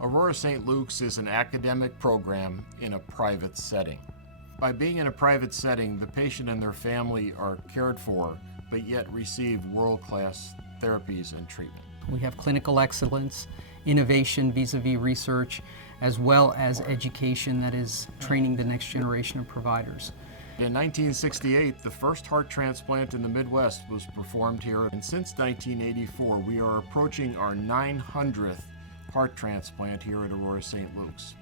Aurora St. Luke's is an academic program in a private setting. By being in a private setting, the patient and their family are cared for, but yet receive world-class therapies and treatment. We have clinical excellence, innovation vis-a-vis research, as well as education that is training the next generation of providers. In 1968, the first heart transplant in the Midwest was performed here, and since 1984, we are approaching our 900th heart transplant here at Aurora St. Luke's.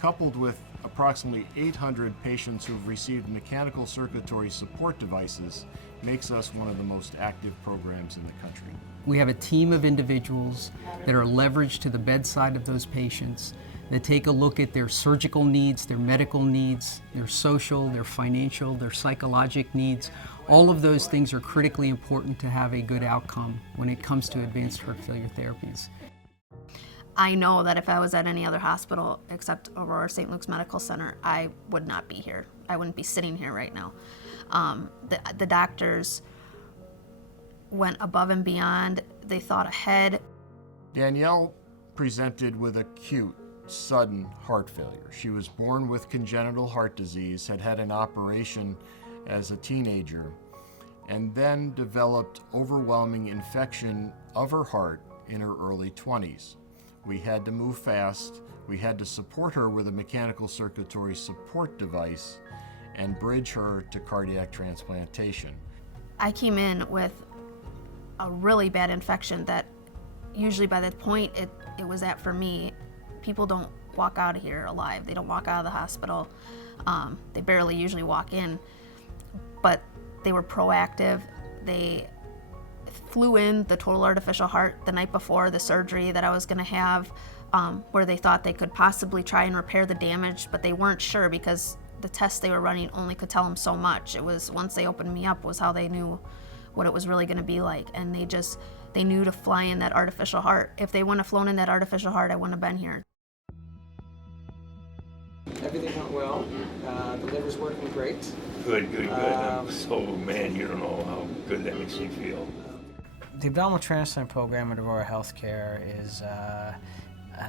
Coupled with approximately 800 patients who've received mechanical circulatory support devices, makes us one of the most active programs in the country. We have a team of individuals that are leveraged to the bedside of those patients, that take a look at their surgical needs, their medical needs, their social, their financial, their psychological needs. All of those things are critically important to have a good outcome when it comes to advanced heart failure therapies. I know that if I was at any other hospital except Aurora St. Luke's Medical Center, I would not be here. I wouldn't be sitting here right now. The doctors went above and beyond. They thought ahead. Danielle presented with acute, sudden heart failure. She was born with congenital heart disease, had had an operation as a teenager, and then developed overwhelming infection of her heart in her early 20s. We had to move fast. We had to support her with a mechanical circulatory support device and bridge her to cardiac transplantation. I came in with a really bad infection that usually by the point it was at for me, people don't walk out of here alive. They don't walk out of the hospital. They barely usually walk in, but they were proactive. They flew in the total artificial heart the night before the surgery that I was gonna have, where they thought they could possibly try and repair the damage, but they weren't sure because the tests they were running only could tell them so much. It was once they opened me up was how they knew what it was really gonna be like, and they knew to fly in that artificial heart. If they wouldn't have flown in that artificial heart, I wouldn't have been here. Everything went well. The liver's working great. Good. Man, you don't know how good that makes me feel. The abdominal transplant program at Aurora Healthcare is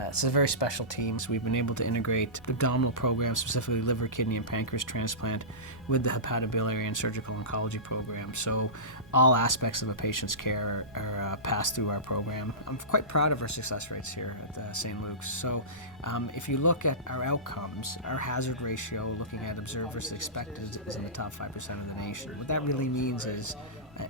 it's a very special team. So we've been able to integrate abdominal programs, specifically liver, kidney, and pancreas transplant, with the hepatobiliary and surgical oncology program. So all aspects of a patient's care are passed through our program. I'm quite proud of our success rates here at St. Luke's. So if you look at our outcomes, our hazard ratio, looking at observed versus expected, is in the top 5% of the nation. What that really means is,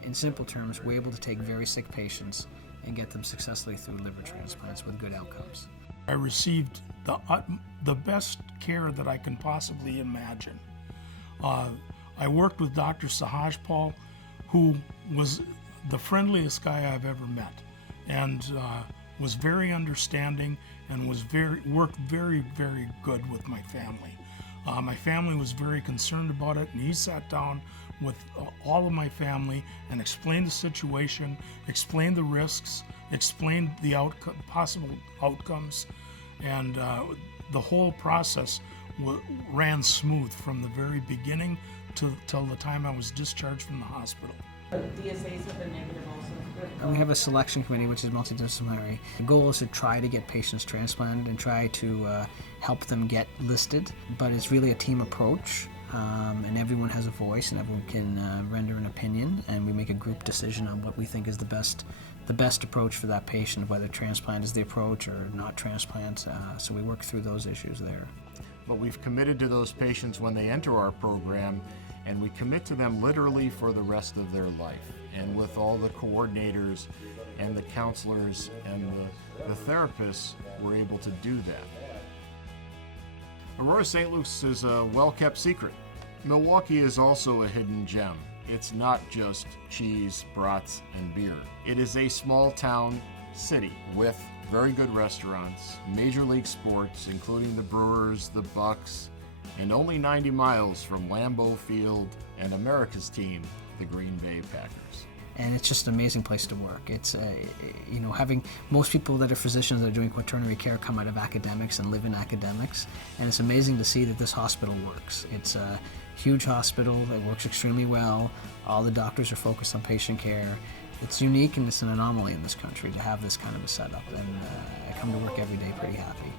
in simple terms, we're able to take very sick patients and get them successfully through liver transplants with good outcomes. I received the best care that I can possibly imagine. I worked with Dr. Sahajpal, who was the friendliest guy I've ever met, and was very understanding and worked very good with my family. My family was very concerned about it, and he sat down with all of my family and explained the situation, explained the risks, explained the possible outcomes, and the whole process ran smooth from the very beginning till the time I was discharged from the hospital. DSAs have been negative also. And we have a selection committee, which is multidisciplinary. The goal is to try to get patients transplanted and try to help them get listed, but it's really a team approach. And everyone has a voice and everyone can render an opinion, and we make a group decision on what we think is the best approach for that patient, whether transplant is the approach or not transplant. So we work through those issues there. But we've committed to those patients when they enter our program, and we commit to them literally for the rest of their life. And with all the coordinators and the counselors and the therapists, we're able to do that. Aurora St. Luke's is a well-kept secret. Milwaukee is also a hidden gem. It's not just cheese, brats, and beer. It is a small-town city with very good restaurants, major league sports, including the Brewers, the Bucks, and only 90 miles from Lambeau Field and America's team, the Green Bay Packers. And it's just an amazing place to work. It's, having most people that are physicians that are doing quaternary care come out of academics and live in academics. And it's amazing to see that this hospital works. It's a huge hospital that works extremely well. All the doctors are focused on patient care. it's unique and it's an anomaly in this country to have this kind of a setup, and I come to work every day pretty happy.